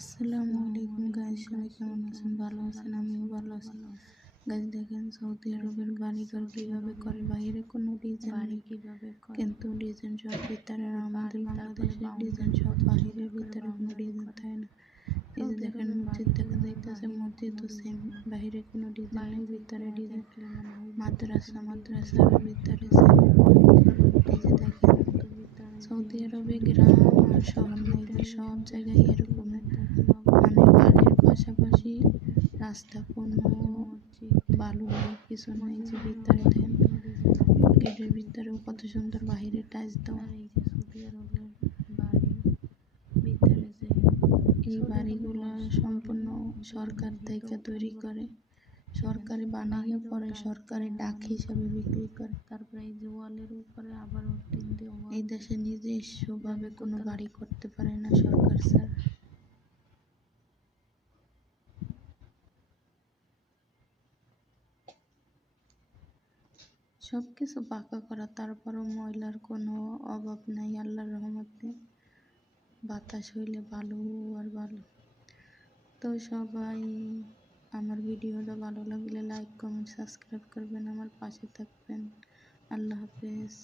আসসালামু আলাইকুম গাইস, সবাই কেমন আছেন? ভালো আছেন? আমিও ভালো আছি। গাইস দেখেন সৌদি আরবের বাড়িঘর কিভাবে করে, বাইরে কোনো ডিজাইন নেই কিন্তু ডিজাইন সব ভিতরে। আর আমাদের বাংলাদেশের ডিজাইন সব বাহিরের, ভিতরে কোনো ডিজাইন থাকে না। এই যে দেখেন মসজিদ দেখা যাইতেছে, মসজিদ তো সেম, বাহিরে কোনো ডিজাইন নেই, ভিতরে ডিজাইন। মাদ্রাসার ভিতরে সেম। এই যে দেখেন সৌদি আরবে গ্রাম আর শহর নাই, সব জায়গায় এরকম, মানে বাড়ির পাশাপাশি রাস্তা, কোনো বালু নেই, কিছু নাই। যে ভিতরে দেন গেটের ভিতরেও কত সুন্দর বাহিরে টাইলস দেওয়া। এই বাড়িগুলো সম্পূর্ণ সরকার থেকে তৈরি করে, সরকারি বানাইয়ে পরে সরকারি ডাক হিসাবে বিক্রি করে। তারপরে এই যে ওয়ালের উপরে আবার টিন দিয়ে, এই দেশে নিজস্বভাবে কোনো বাড়ি করতে পারে না সরকার স্যার। সবকিছু পাকা করা, তারপরও ময়লার কোনো অভাব নাই আল্লাহর রহমতে। বাতাস হইলে ভালো আর ভালো। তো সবাই আমার ভিডিওটা ভালো লাগলে লাইক, কমেন্ট, সাবস্ক্রাইব করবেন, আমার পাশে থাকবেন। আল্লাহ হাফেজ।